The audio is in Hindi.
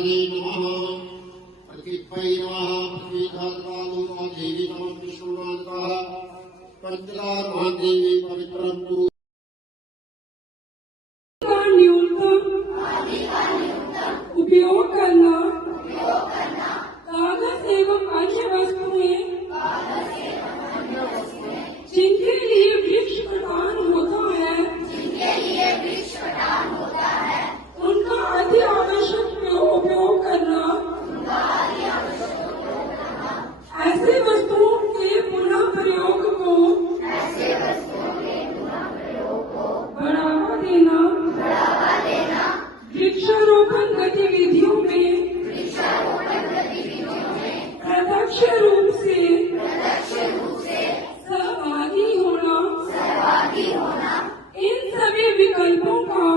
पृथ्वी नमः पृथ्वी नमः पृथ्वीधात्मादेवी नमः विष्णुनाथः पंचदार महादेवी पवित्रं कुरु। उपयोग करना कागज एवं अन्य वस्तुएं जिनके लिए वृक्ष प्रदान होता है उनका अति आवश्यक उपयोग करना। ऐसे वस्तुओं के पुनः प्रयोग को बढ़ावा देना वृक्षारोपण गतिविधियों में प्रत्यक्ष रूप से सहभागी होना इन सभी विकल्पों का